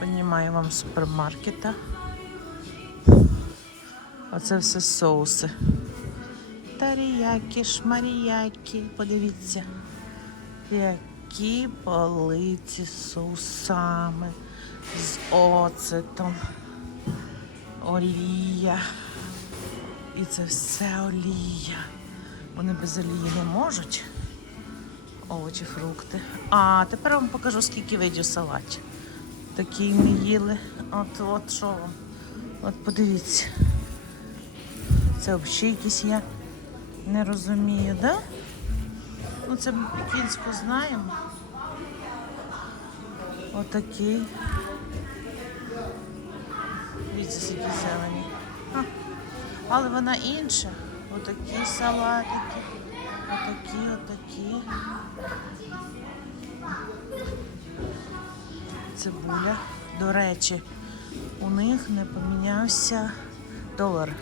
Понімаю вам супермаркета. Оце все соуси. Таріякі, шмаріякі. Подивіться, які полиці соусами, з оцетом, олія. І це все олія. Вони без олії не можуть. Овочі, фрукти. А тепер вам покажу, скільки видів салатів. Такі ми їли. От, от що вам. От подивіться. Це взагалі якісь я не розумію, да? Ну це ми пекінську знаємо. Отакий. Дивіться, скільки зелені. А, Але вона інша. Отакі салатики. Отакі, отакі. Цибуля. До речі, у них не помінявся долар.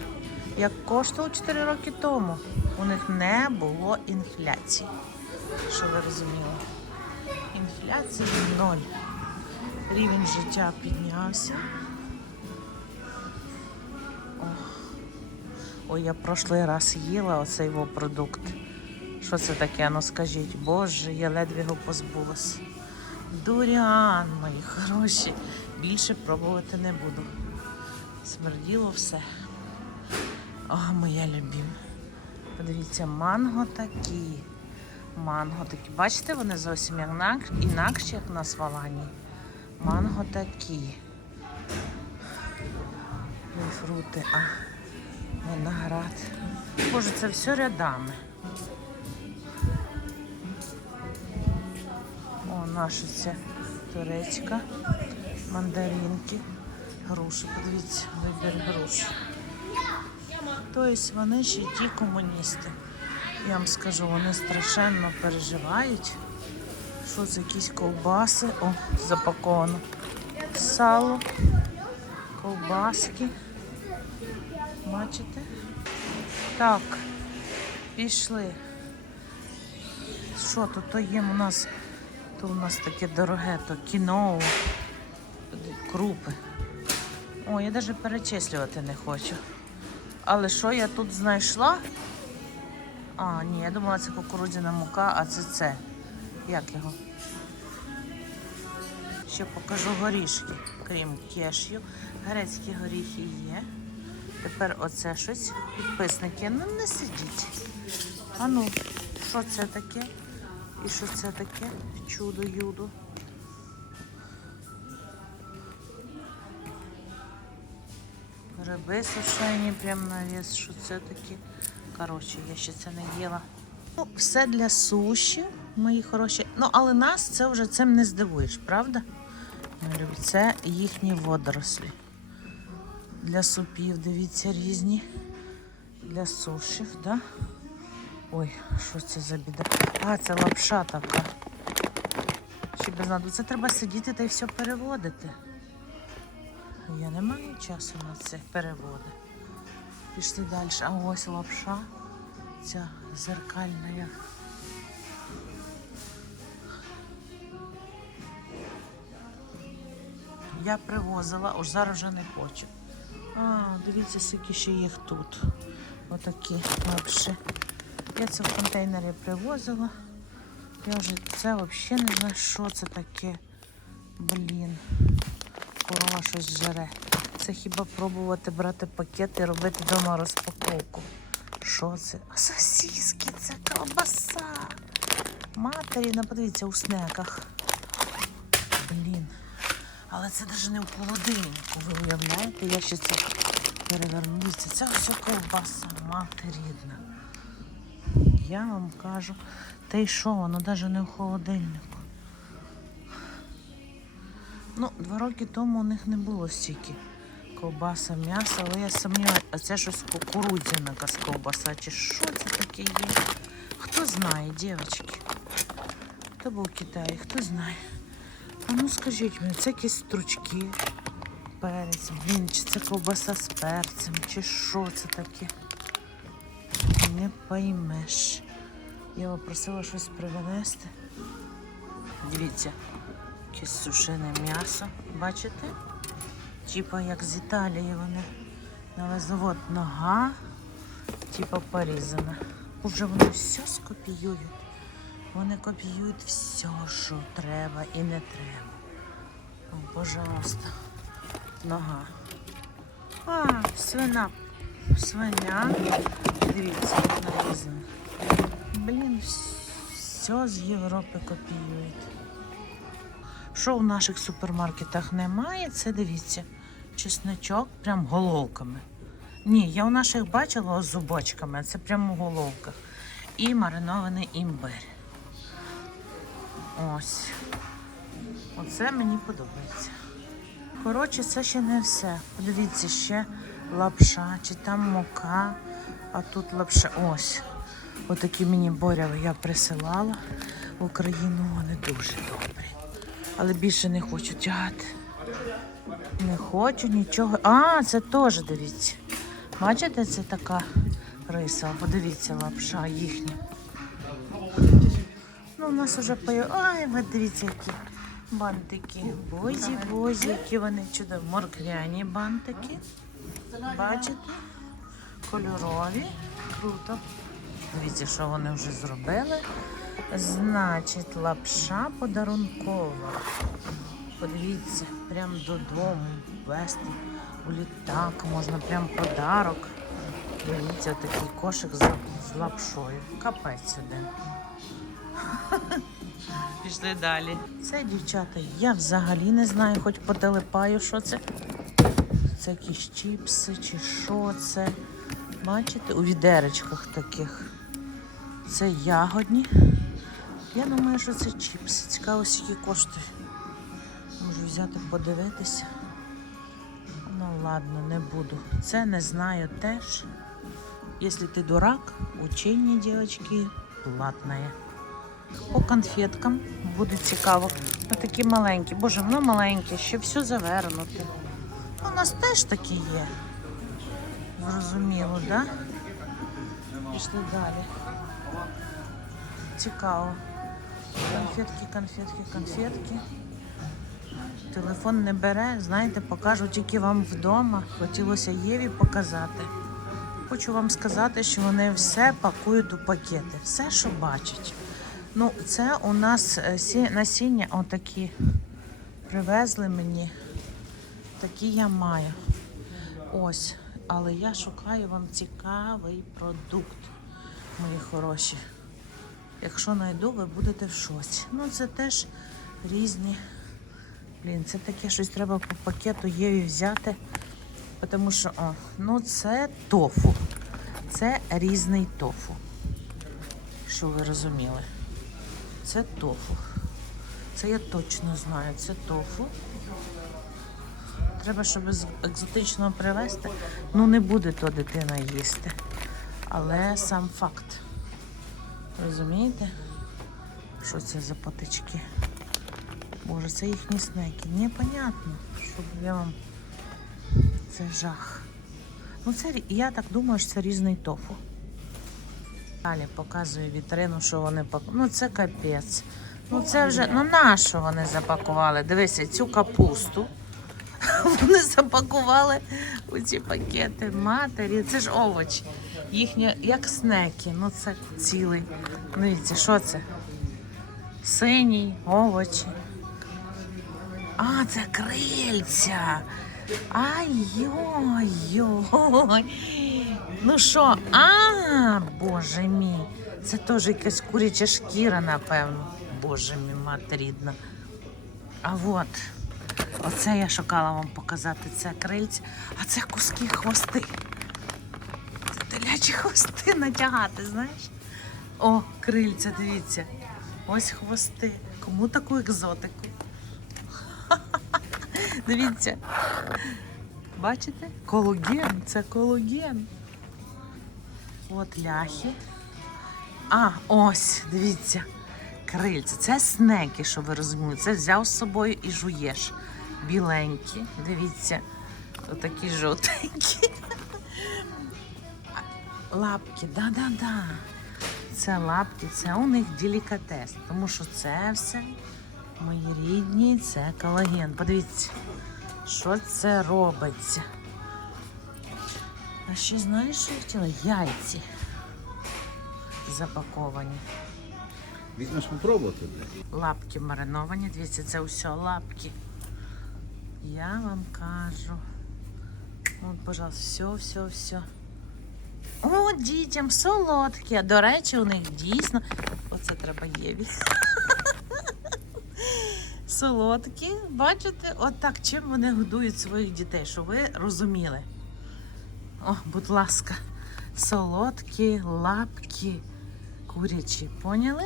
Як коштував 4 роки тому, у них не було інфляції. Що ви розуміли? Інфляції ноль. Рівень життя піднявся. Ой, я прошлий раз їла оцей його продукт. Що це таке? Ну скажіть, боже, я ледве його позбулась. Дуріан, мої хороші. Більше пробувати не буду. Смерділо все. О, моя любима. Подивіться, манго такі. Манго такі. Бачите, вони зовсім інакші, як в Аланії. Манго такі. І фрукти, а виноград. Боже, це все рядами. О, наша ця турецька, мандаринки, груші. Подивіться, вибір груш. Тобто вони ще ті комуністи. Я вам скажу, вони страшенно переживають. Що це якісь ковбаси? О, запаковано. Сало, ковбаски. Бачите? Так, пішли. Що тут то є у нас? То у нас таке дороге, то кіно, крупи. О, я навіть перечислювати не хочу. Але що я тут знайшла? А, ні, я думала, це кукурудзяна мука, а це це. Як його? Ще покажу горішки, крім кешю. Грецькі горіхи є. Тепер оце щось. Підписники, ну не сидіть. А ну, що це таке? І що це таке? Чудо-юдо. Гриби сушені прямо на вес. Що це таке? Коротше, я ще це не їла. Ну, все для суші, мої хороші. Ну, але нас це вже цим не здивуєш, правда? Це їхні водорослі. Для супів, дивіться, різні. Для сушів, да? Ой, що це за біда? А, це лапша така. Ще без надо. Це треба сидіти та й все переводити. Я не маю часу на це переводи. Пішли далі. А ось лапша. Ця зеркальна. Я привозила, уж зараз вже не хочу. А, дивіться, скільки ще їх тут. Отакі лапши. Я це в контейнері привозила. Я вже це взагалі не знаю, що це таке. Блін. Корова щось жере. Це хіба пробувати брати пакет і робити вдома розпаковку. Що це? А сосиски, це колбаса. Матері, ну подивіться, у снеках. Блін. Але це навіть не в холодильнику, ви уявляєте? Я ще це перевернуся. Це все ковбаса, мати рідна. Я вам кажу, та й що, воно навіть не в холодильнику. Ну, два роки тому у них не було стільки ковбаса, м'ясо, але я сумніваюся, а це щось кукурудзяна ковбаса, чи що це таке є? Хто знає, дівчатки? Хто був в Китаї, хто знає. А ну скажіть мені, це якісь стручки, перець, блін, чи це ковбаса з перцем, чи що це таке? Не поймеш. Я попросила щось привезти. Дивіться, Якесь сушене м'ясо. Бачите? Типа як з Італії вони. Навезли от нога, типа порізана. Уже вони все скопіюють. Вони копіюють все, що треба і не треба. О, пожалуйста. Нога. А, свина. Свиня. Дивіться, як нарізано. Блін, все з Європи копіюють. Що в наших супермаркетах немає, це дивіться. Чесночок прям головками. Ні, я у наших бачила з зубочками, це прямо в головках. І маринований імбир. Ось. Оце мені подобається. Коротше, це ще не все. Подивіться, ще лапша, чи там мука, а тут лапша. Ось. Отакі мені боряви я присилала в Україну. Вони дуже добрі. Але більше не хочу тягати. Не хочу нічого. А, це теж дивіться. Бачите, це така риса. Подивіться, лапша їхня. Ну, у нас вже пою. Ой, ви дивіться, які бантики. Бозі, бозі, які вони чудові. Морквяні бантики. Бачите? Кольорові. Круто. Дивіться, що вони вже зробили. Значить, лапша подарункова. Подивіться, прям додому вести у літак, можна прям подарок. Дивіться, такий кошик з, лапшою. Капець один. Пішли далі. Це, дівчата, я взагалі не знаю, хоч потелепаю, що це. Це якісь чіпси чи що це. Бачите, у відеречках таких. Це ягодні. Я думаю, що це чіпси. Цікаво, скільки коштує. Можу взяти, подивитися. Ну ладно, не буду. Це не знаю теж. Якщо ти дурак, учення, дівчатки, платне. По конфеткам буде цікаво. Ось такі маленькі. Боже, воно маленьке, ще все завернуте. У нас теж такі є. Зрозуміло, так? Да? Пішли далі. Цікаво. Конфетки, конфетки, конфетки. Телефон не бере, знаєте, покажу тільки вам вдома. Хотілося Єві показати. Хочу вам сказати, що вони все пакують у пакети. Все, що бачать. Ну, це у нас е, насіння отакі привезли мені. Такі я маю. Ось. Але я шукаю вам цікавий продукт, мої хороші. Якщо знайду, ви будете в шоці. Ну, це теж різні. Блін, це таке щось треба по пакету Єві взяти. Тому що, о, ну це тофу. Це різний тофу. Що ви розуміли? Це тофу. Це я точно знаю. Це тофу. Треба, щоб з екзотичного привезти. Ну, не буде то дитина їсти. Але сам факт. Розумієте? Що це за потички? Боже, це їхні снеки. Непонятно, щоб я вам. Це жах. Ну, це я так думаю, що це різний тофу. Далі показую вітрину, що вони пак... Ну, це капець. Ну це вже. Ну на що вони запакували? Дивися, цю капусту. Вони запакували у ці пакети матері. Це ж овочі. Їхні як снеки. Ну це цілий. Дивіться, що це? Синій, овочі. А, це крильця. Ай-йой-йой. Ну що, а, боже мій. Це теж якась куряча шкіра, напевно. Боже мій мать рідна. А от, оце я шукала вам показати. Це крильця, а це куски хвости. Це телячі хвости натягати, знаєш? О, крильця, дивіться. Ось хвости. Кому таку екзотику? Дивіться. Бачите? Кологен, це кологен. От ляхи. А, ось, дивіться. Крильця. Це снеки, що ви розуміли. Це взяв з собою і жуєш. Біленькі, дивіться. Отакі жовтенькі. Лапки, да-да-да. Це лапки, це у них делікатес. Тому що це все Мої рідні, це колаген. Подивіться, що це робиться. А ще знаєш, що я хотіла? Яйці запаковані. Візьмеш попробувати. блядь. Лапки мариновані. Дивіться, це все лапки. Я вам кажу. От, пожалуйста, все, все, все. О, дітям солодкі. До речі, у них дійсно. Оце треба Єві. Солодкі. Бачите, отак чим вони годують своїх дітей, щоб ви розуміли. О, будь ласка, солодкі лапки курячі. Поняли?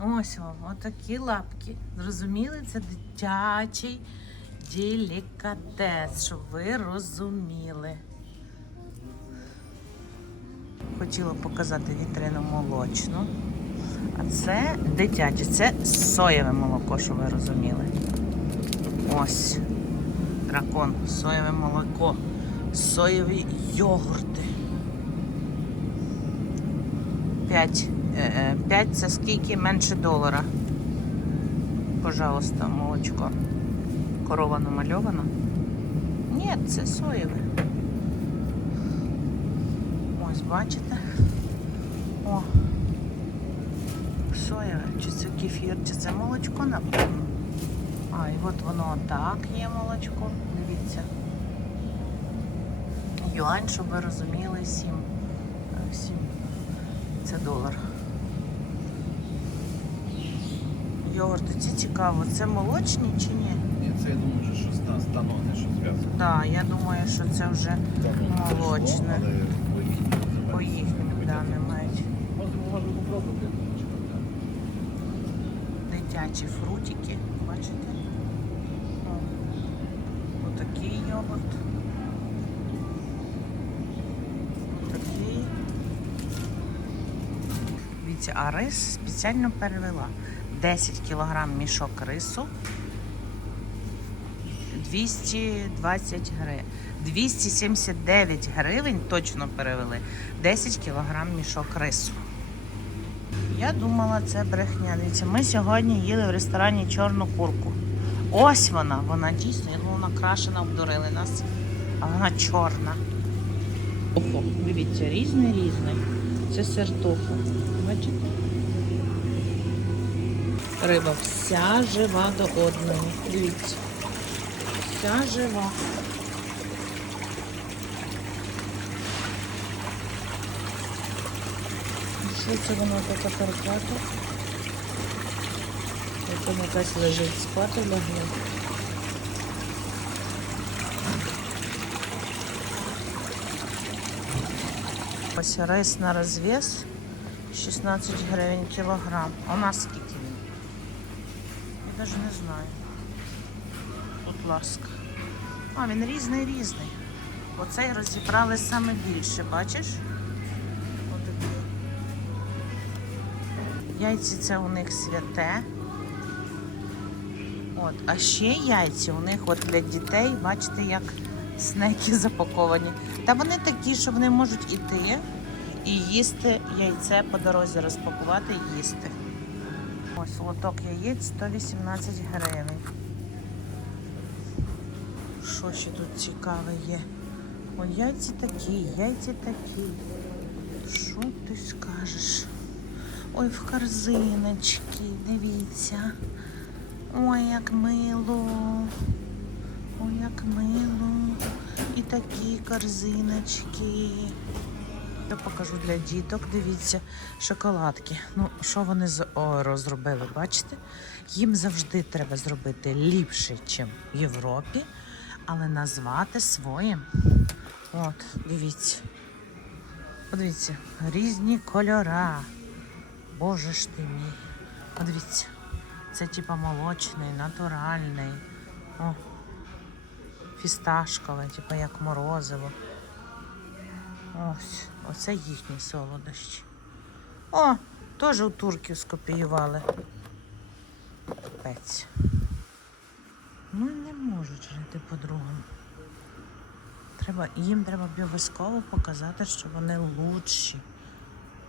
Ось вам, отакі лапки. Зрозуміли? Це дитячий делікатес, щоб ви розуміли. Хотіла показати вітрину молочну. А це дитяче, це соєве молоко, щоб ви розуміли. Ось. Дракон, соєве молоко, соєві йогурти. 5. 5 це скільки менше долара. Пожалуйста, молочко. Корова намальована? Ні, це соєве. Ось, бачите? О. Соєве, чи це кефір, чи це молочко, напевно. А, і от воно так є молочко. Дивіться. Юань, щоб ви розуміли, 7. 7. Це долар. Йогурти ці цікаво, це молочні чи ні? Це я думаю, що щось на станоне, що зв'язано. Так, я думаю, що це вже молочне. По їхнім даним мають. Можна попробувати. Дитячі фрутики, бачите? О, Отакий йогурт. Отакий. Дивіться, а рис спеціально перевела. 10 кг мішок рису. 220 гривень. 279 гривень точно перевели. 10 кг мішок рису. Я думала, це брехня. Дивіться, ми сьогодні їли в ресторані чорну курку. Ось вона, вона дійсно, я думала, вона крашена, обдурили нас, а вона чорна. Тофу, дивіться, різний різний. Це сир тофу. Бачите? Риба вся жива до одної. Дивіться. Вся жива. Що це воно така карпата? Як воно якась лежить спати лягла. Ось рис на розвес 16 гривень кілограм. А у нас скільки він? Я навіть не знаю. Будь ласка. А, він різний різний. Оцей розібрали саме більше, бачиш? Отакий. Яйці це у них святе. От. А ще яйці у них от для дітей, бачите, як снеки запаковані. Та вони такі, що вони можуть іти і їсти яйце по дорозі розпакувати і їсти. Ось лоток яєць 118 гривень. Що ще тут цікаве є? О, яйці такі, яйці такі. Що ти скажеш? Ой, в корзиночки, дивіться. Ой, як мило. Ой, як мило. І такі корзиночки. Я покажу для діток. Дивіться, шоколадки. Ну, що вони з Орео зробили, бачите? Їм завжди треба зробити ліпше, ніж в Європі, але назвати своїм. От, дивіться. Подивіться, різні кольора. Боже ж ти мій. Подивіться. Це типа молочний, натуральний. О, фісташкове, типа як морозиво. Ось, оце їхні солодощі. О, теж у турків скопіювали. Капець. Ну не можуть жити по-другому. Треба, їм треба обов'язково показати, що вони лучші.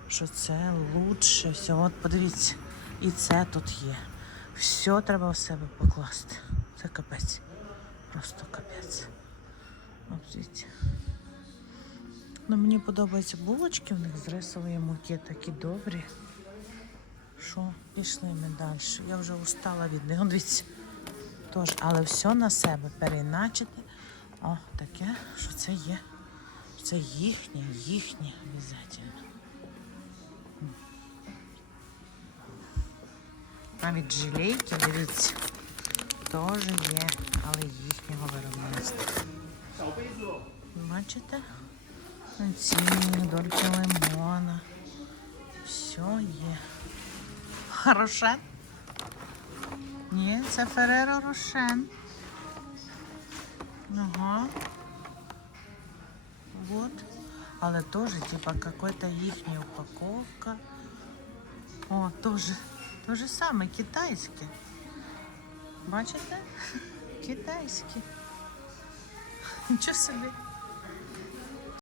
Що це лучше всього. От подивіться, і це тут є. Все треба в себе покласти. Це капець. Просто капець. От дивіться. Ну, мені подобаються булочки в них з рисової муки, такі добрі. Що, пішли ми далі. Я вже устала від них. Дивіться. Тож, але все на себе переначити. О, таке, що це є. Це їхнє, їхнє обов'язково. Навіть жилейки, дивіться, теж є, але їхнього виробництва. Бачите? Ці дольки лимона. Все є. Рошен? Це Фереро Рошен. Ага. Вот. Але тоже типа какой-то їхня упаковка. О, тоже, то же саме китайське. Бачите? Китайське. Нічого собі.